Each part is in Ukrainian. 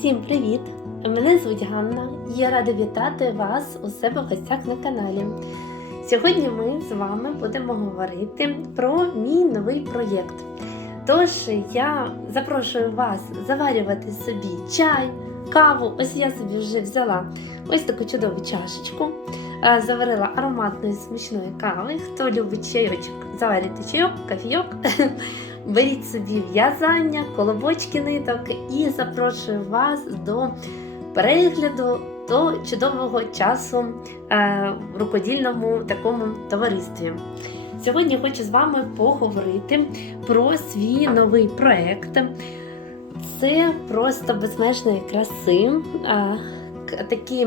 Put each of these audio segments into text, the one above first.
Усім привіт! Мене звуть Ганна. і Я рада вітати вас у себе в гостях на каналі. Сьогодні ми з вами будемо говорити про мій новий проєкт. Тож я запрошую вас заварювати собі чай, каву. Ось я собі вже взяла ось таку чудову чашечку. Е, Заварила ароматної смачної кави. Хто любить чайочок, заварюйте чайок, кофійок. Беріть собі в'язання, колобочки ниток і запрошую вас до перегляду до чудового часу е, в рукодільному такому товаристві. Сьогодні хочу з вами поговорити про свій новий проект. Це просто безмежної краси. е, Такий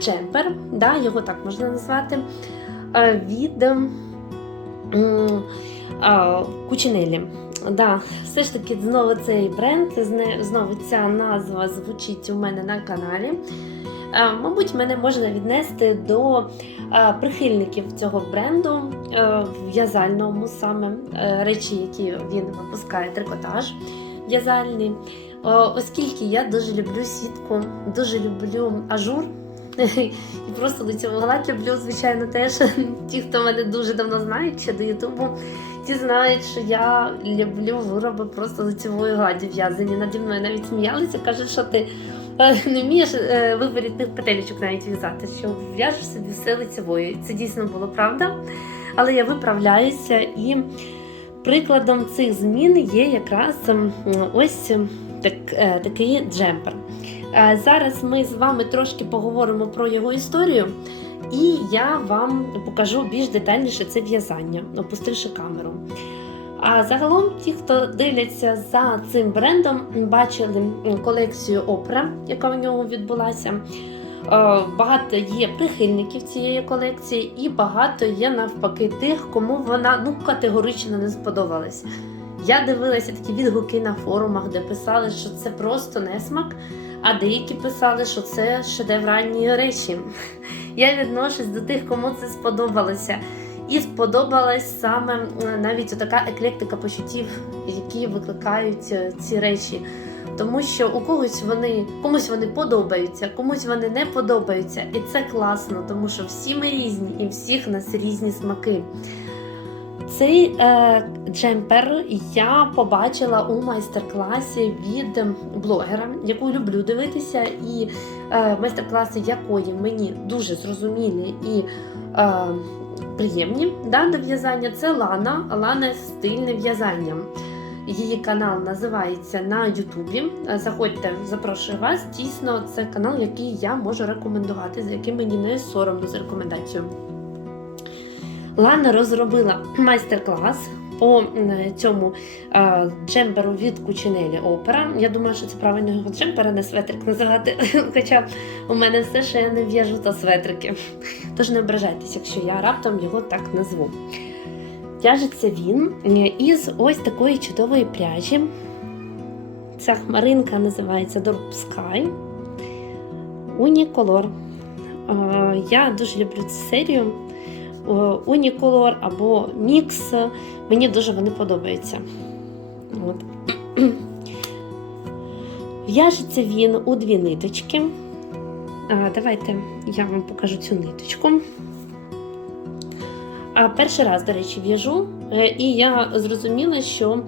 джемпер, да, його так можна назвати, е, від Кучинелі. Да, все ж таки знову цей бренд, знову ця назва звучить у мене на каналі. Е, Мабуть, мене можна віднести до е, прихильників цього бренду е, в'язальному саме речі, які він випускає, трикотаж в'язальний. Оскільки я дуже люблю сітку, дуже люблю ажур. І просто лицеву гладь люблю, звичайно, теж. Ті, хто мене дуже давно знають ще до Ютубу, ті знають, що я люблю вироби просто лицевої гладі в'язані. Наді мною навіть сміялися, кажуть, що ти е, не вмієш е, виворітних петелечок навіть в'язати, що в'яжеш собі все лицевою. Це дійсно було правда. Але я виправляюся і прикладом цих змін є якраз ось м, так, е, такий джемпер. Е, Зараз ми з вами трошки поговоримо про його історію, і я вам покажу більш детальніше це в'язання, опустивши камеру. А загалом, ті, хто дивляться за цим брендом, бачили колекцію Опра, яка у нього відбулася. Е, Багато є прихильників цієї колекції, і багато є навпаки тих, кому вона ну категорично не сподобалась. Я дивилася такі відгуки на форумах, де писали, що це просто несмак, а деякі писали, що це шедевральні речі. Я відношусь до тих, кому це сподобалося. І сподобалась саме навіть така еклектика почуттів, які викликають е, ці речі. Тому що у когось вони комусь вони подобаються, комусь вони не подобаються. І це класно, тому що всі ми різні і всіх нас різні смаки. Цей е, джемпер я побачила у майстер-класі від блогера, яку люблю дивитися, і е, майстер-класи якої мені дуже зрозумілі і е, приємні да, до в'язання. Це Лана, Лана стильне в'язання. Її канал називається на Ютубі. Заходьте, запрошую вас. Дійсно, це канал, який я можу рекомендувати, за яким мені не соромно з рекомендацією. Лана розробила майстер-клас по цьому джемперу від Кучинелі Опера. Я думаю, що це правильно його джемпер, а не светрик називати. Хоча у мене все, що я не в'яжу, то светрики. Тож не ображайтесь, якщо я раптом його так назву. В'яжеться він е, із ось такої чудової пряжі. Ця хмаринка називається Dorp Sky Unicolor. Я дуже люблю цю серію. Е, Unicolor або Mix. Мені дуже вони подобаються. От. В'яжеться він у дві ниточки. А, Давайте я вам покажу цю ниточку. А перший раз, до речі, в'яжу, е, і я зрозуміла, що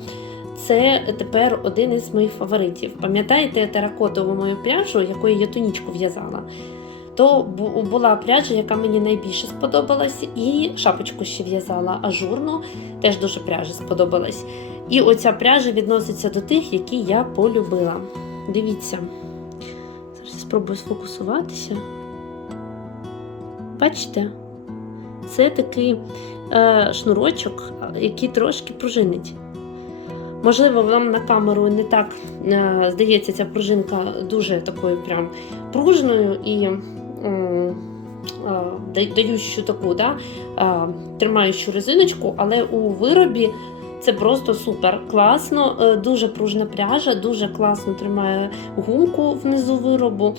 це тепер один із моїх фаворитів. Пам'ятаєте теракотову мою пряжу, якою я тунічку в'язала? То була пряжа, яка мені найбільше сподобалась, і шапочку ще в'язала ажурну, теж дуже пряжа сподобалась. І оця пряжа відноситься до тих, які я полюбила. Дивіться. Зараз спробую сфокусуватися. Бачите? Це такий е, шнурочок, який трошки пружинить. Можливо, вам на камеру не так е, здається ця пружинка дуже такою прям пружною і даючу таку, да, е, тримаючу резиночку, але у виробі це просто супер класно, е, дуже пружна пряжа, дуже класно тримає гумку внизу виробу.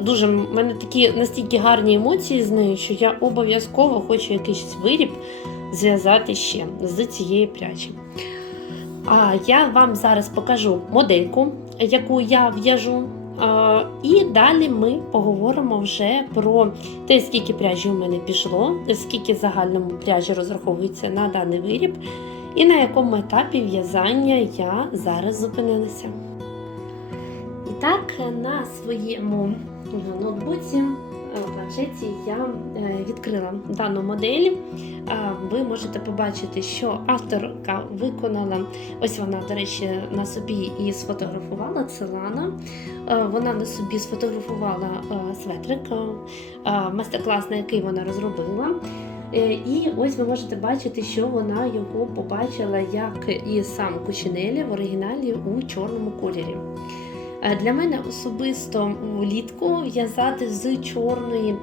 Дуже в мене такі настільки гарні емоції з нею, що я обов'язково хочу якийсь виріб зв'язати ще з цієї пряжі. А я вам зараз покажу модельку, яку я в'яжу. І далі ми поговоримо вже про те, скільки пряжі у мене пішло, скільки загальному пряжі розраховується на даний виріб, і на якому етапі в'язання я зараз зупинилася. І так, на своєму ноутбуці, е, планшеті я е, відкрила дану модель. Е, Ви можете побачити, що авторка виконала, ось вона, до речі, на собі і сфотографувала це Лана. Вона на собі сфотографувала светрик, майстер-клас, на який вона розробила. І ось ви можете бачити, що вона його побачила як і сам Кучинелі в оригіналі у чорному кольорі. Е, Для мене особисто влітку в'язати з чорної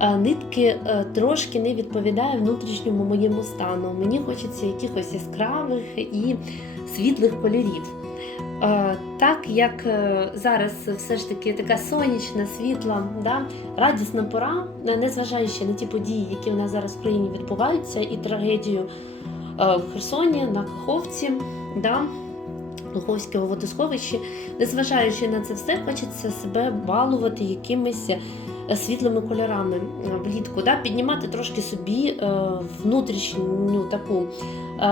е, нитки е, трошки не відповідає внутрішньому моєму стану. Мені хочеться якихось яскравих і світлих кольорів. Так як зараз все ж таки така сонячна, світла, да, радісна пора, незважаючи на ті події, які в нас зараз в країні відбуваються, і трагедію в Херсоні, на Каховці, да, Луховському водосховищі, незважаючи на це все, хочеться себе балувати якимись е, світлими кольорами е, влітку, да, піднімати трошки собі е, внутрішню таку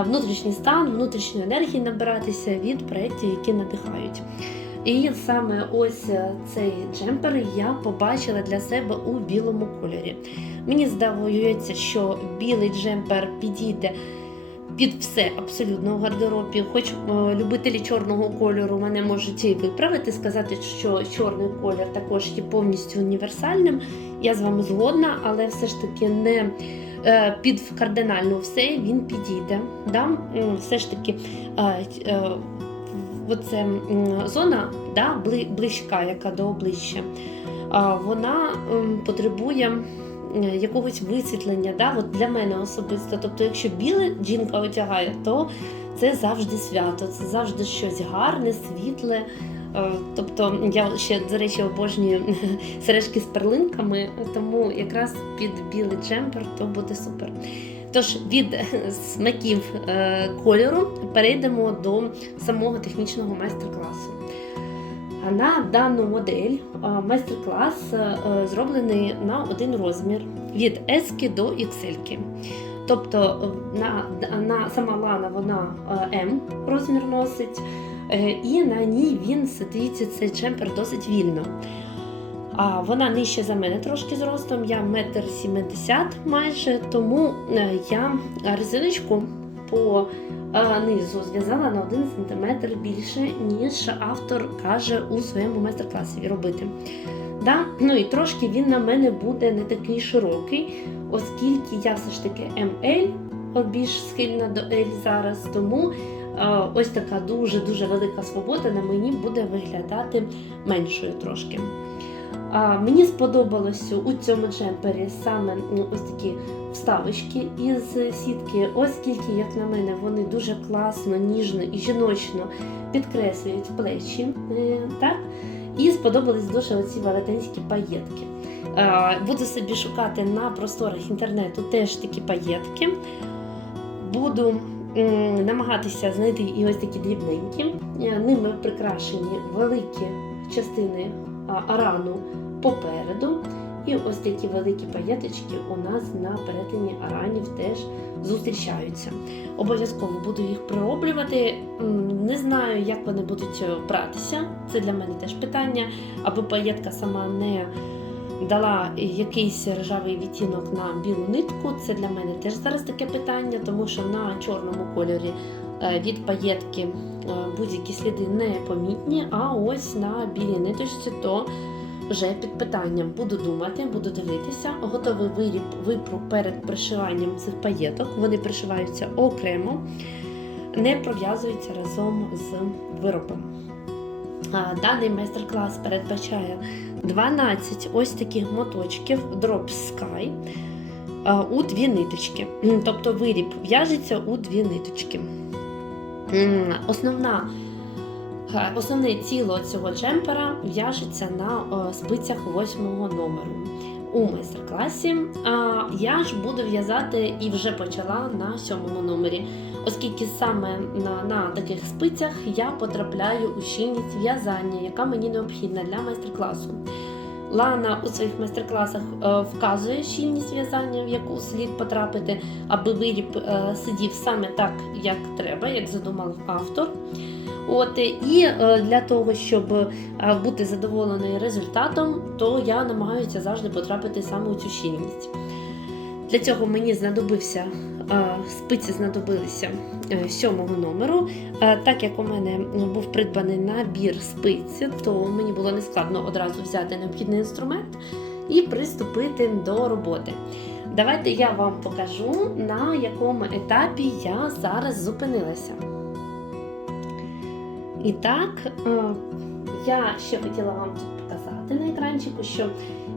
внутрішній стан, внутрішньої енергії набиратися від проєктів, які надихають. І саме ось цей джемпер я побачила для себе у білому кольорі. Мені здається, що білий джемпер підійде під все абсолютно в гардеробі. Хоч е, любителі чорного кольору мене можуть і виправити, сказати, що чорний колір також є повністю універсальним. Я з вами згодна, але все ж таки не е, під кардинально все він підійде. Да? Все ж таки. е, Оце зона да, близька, яка до обличчя, вона потребує якогось висвітлення. Да? От для мене особисто. Тобто, якщо біле жінка одягає, то це завжди свято, це завжди щось гарне, світле. Е, Тобто я ще, до речі, обожнюю сережки з перлинками, тому якраз під білий джемпер то буде супер. Тож від е, смаків е, кольору перейдемо до самого технічного майстер-класу. На дану модель е, майстер-клас е, зроблений на один розмір від S до XL. Тобто е, на, на сама лана вона е, М розмір носить, е, і на ній він сидить цей джемпер досить вільно. А вона нижче за мене трошки зростом, я метр сімдесят майже, тому е, я резиночку по е, низу зв'язала на 1 см більше, ніж автор каже у своєму майстер-класі робити. Да? Ну і трошки він на мене буде не такий широкий, оскільки я все ж таки ML, більш схильна до L зараз, тому е, ось така дуже-дуже велика свобода на мені буде виглядати меншою трошки. Мені сподобалося у цьому джемпері саме ну, ось такі вставочки із сітки, оскільки, як на мене, вони дуже класно, ніжно і жіночно підкреслюють плечі. е, Так? І сподобались дуже оці велетенські паєтки. Буду собі шукати на просторах інтернету теж такі паєтки. Буду намагатися знайти і ось такі дрібненькі. Е, Ними прикрашені великі частини а, арану попереду. І ось такі великі паєточки у нас на перетині аранів теж зустрічаються. Обов'язково буду їх пророблювати. М, Не знаю, як вони будуть е, братися. Це для мене теж питання, аби паєтка сама не дала якийсь ржавий відтінок на білу нитку. Це для мене теж зараз таке питання, тому що на чорному кольорі е, від паєтки е, будь-які сліди не помітні, а ось на білій ниточці то вже під питанням. Буду думати, буду дивитися. Готовий виріб випру перед пришиванням цих паєток. Вони пришиваються окремо, не пров'язуються разом з виробом. Даний майстер-клас передбачає 12 ось таких моточків Drop Sky у дві ниточки. Тобто виріб в'яжеться у дві ниточки. Основна Основне тіло цього джемпера в'яжеться на е, спицях восьмого номеру. у майстер-класі. Я ж буду в'язати і вже почала на сьомому номері, оскільки саме на, на таких спицях я потрапляю у щільність в'язання, яка мені необхідна для майстер-класу. Лана у своїх майстер-класах е, вказує щільність в'язання, в яку слід потрапити, аби виріб е, сидів саме так, як треба, як задумав автор. От і е, для того, щоб е, бути задоволеною результатом, то я намагаюся завжди потрапити саме у цю щільність. Для цього мені знадобився е, спиці знадобилися сьомого номеру. Так як у мене був придбаний набір спиці, то мені було нескладно одразу взяти необхідний інструмент і приступити до роботи. Давайте я вам покажу, на якому етапі я зараз зупинилася. І так, е, я ще хотіла вам показати на екранчику, що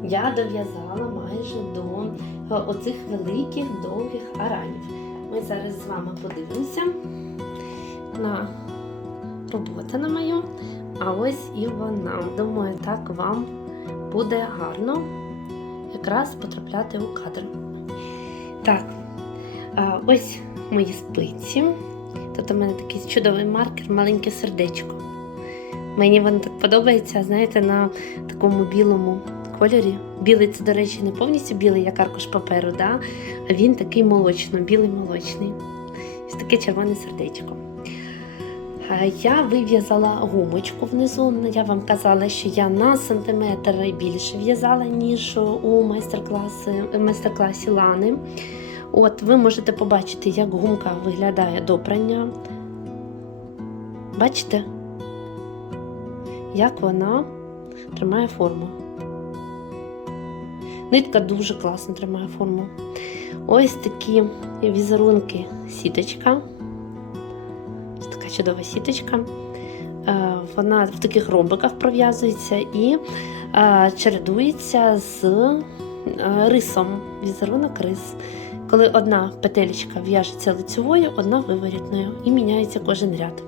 я дов'язала майже до е, оцих великих довгих аранів. Ми зараз з вами подивимося на роботу на мою. А ось і вона. Думаю, так вам буде гарно якраз потрапляти у кадр. Так, ось мої спиці. Тут у мене такий чудовий маркер, маленьке сердечко. Мені воно так подобається, знаєте, на такому білому кольорі. Білий це, до речі, не повністю білий, як аркуш паперу, да? а він такий молочно, білий молочний. Ось таке червоне сердечко. Я вив'язала гумочку внизу. Я вам казала, що я на сантиметр більше в'язала, ніж у майстер-класі майстер-класі Лани. От ви можете побачити, як гумка виглядає до прання. Бачите, як вона тримає форму. Нитка дуже класно тримає форму. Ось такі візерунки сіточка. Ось така чудова сіточка. Е, Вона в таких ромбиках пров'язується і е, чередується з е, рисом. Візерунок рис. Коли одна петелечка в'яжеться лицевою, одна виворітною і міняється кожен ряд.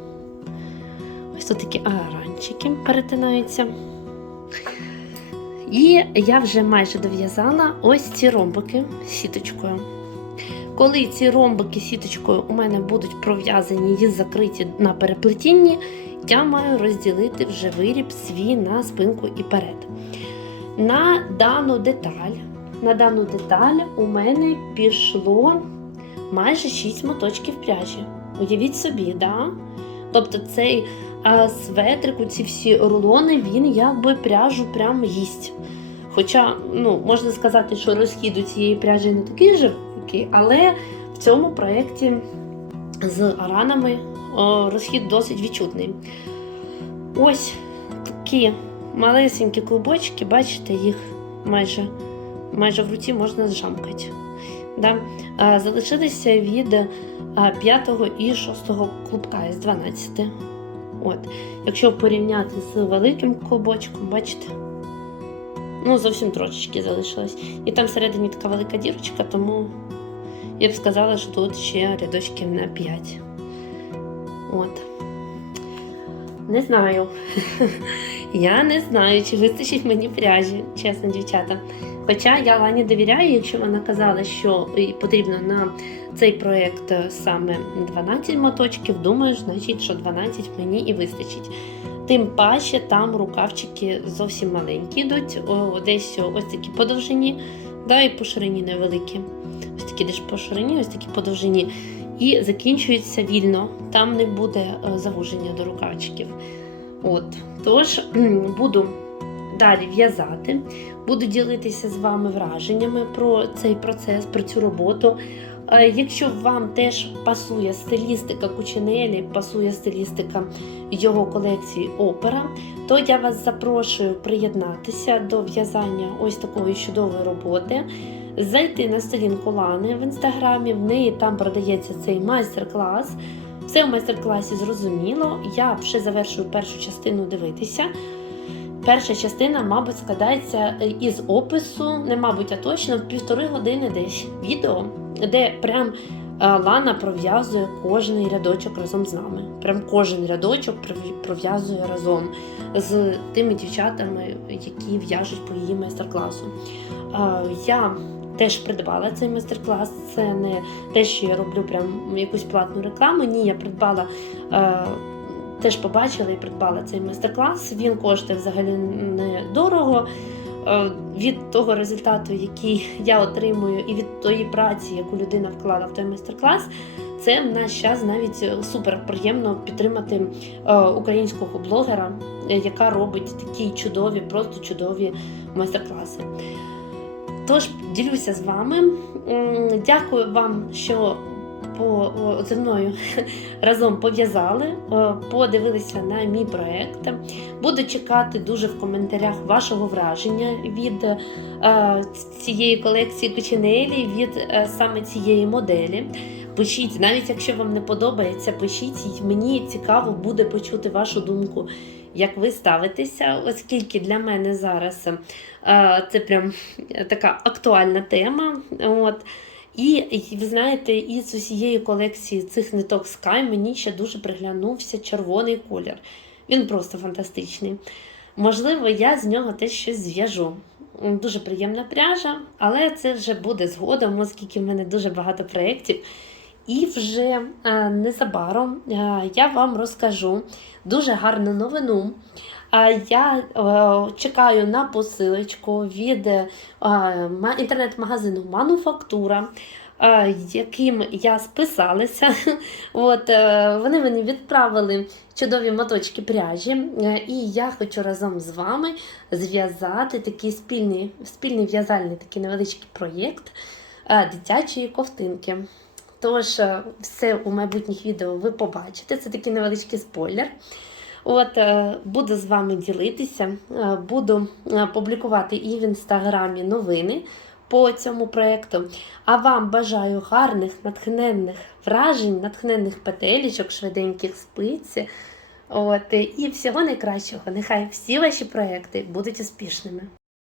Ось тут такі аранчики перетинаються. І я вже майже дов'язала ось ці ромбики сіточкою. Коли ці ромбики сіточкою у мене будуть пров'язані і закриті на переплетінні, я маю розділити вже виріб свій на спинку і перед. На дану деталь на дану деталь у мене пішло майже 6 моточків пряжі. Уявіть собі, да? Тобто цей а, светрик, ці всі рулони, він якби пряжу прям їсть. Хоча, ну, можна сказати, що розхід у цієї пряжі не такий же але в цьому проєкті з аранами розхід досить відчутний. Ось такі малесенькі клубочки, бачите, їх майже майже в руці можна зжамкати. Да? Залишилися від 5 і 6 клубка із 12. От. Якщо порівняти з великим клубочком, бачите? Ну, зовсім трошечки залишилось. І там всередині така велика дірочка, тому я б сказала, що тут ще рядочків на 5. От. Не знаю. Я не знаю, чи вистачить мені пряжі, чесно, дівчата. Хоча я Лані довіряю, якщо вона казала, що потрібно на цей проєкт саме 12 моточків, думаю, значить, що 12 мені і вистачить. Тим паче там рукавчики зовсім маленькі йдуть, десь ось такі по довжині, да, і по ширині невеликі. Ось такі десь по ширині, ось такі по довжині. І закінчується вільно, там не буде завуження до рукавчиків. От, Тож буду далі в'язати, буду ділитися з вами враженнями про цей процес, про цю роботу. Якщо вам теж пасує стилістика Кучинелі, пасує стилістика його колекції опера, то я вас запрошую приєднатися до в'язання ось такої чудової роботи. Зайти на сторінку Лани в інстаграмі, в неї там продається цей майстер-клас. Все в майстер-класі зрозуміло. Я вже завершую першу частину дивитися. Перша частина, мабуть, складається із опису, не мабуть, а точно в півтори години десь відео, де прям Лана пров'язує кожний рядочок разом з нами. Прям кожен рядочок пров'язує разом з тими дівчатами, які в'яжуть по її майстер-класу. Я теж придбала цей майстер-клас. Це не те, що я роблю прям якусь платну рекламу. Ні, я придбала. е, Теж побачила і придбала цей майстер-клас. Він коштує взагалі недорого. Е, Від того результату, який я отримую, і від тої праці, яку людина вклала в той майстер-клас, це в наш час навіть супер приємно підтримати е, українського блогера, е, яка робить такі чудові, просто чудові майстер-класи. Тож ділюся з вами. Дякую вам, що по, зі мною разом пов'язали, подивилися на мій проект. Буду чекати дуже в коментарях вашого враження від е, цієї колекції Кучинелі, від е, саме цієї моделі. Пишіть, навіть якщо вам не подобається, пишіть, мені цікаво буде почути вашу думку, як ви ставитеся, оскільки для мене зараз е, це прям така актуальна тема. От. І, ви знаєте, із усієї колекції цих ниток Sky мені ще дуже приглянувся червоний колір. Він просто фантастичний. Можливо, я з нього теж щось зв'яжу. Дуже приємна пряжа, але це вже буде згодом, оскільки в мене дуже багато проєктів. І вже е, незабаром е, я вам розкажу дуже гарну новину. Е, я е, чекаю на посилочку від е, інтернет-магазину Мануфактура, е, яким я списалася. От, вони мені відправили чудові моточки пряжі, і я хочу разом з вами зв'язати такий спільний, спільний в'язальний такий невеличкий проєкт дитячої ковтинки. Тож, все у майбутніх відео ви побачите. Це такий невеличкий спойлер. От, е, буду з вами ділитися, е, буду е, публікувати і в інстаграмі новини по цьому проєкту. А вам бажаю гарних, натхненних вражень, натхненних петелічок, швиденьких спиць. От, і всього найкращого. Нехай всі ваші проекти будуть успішними.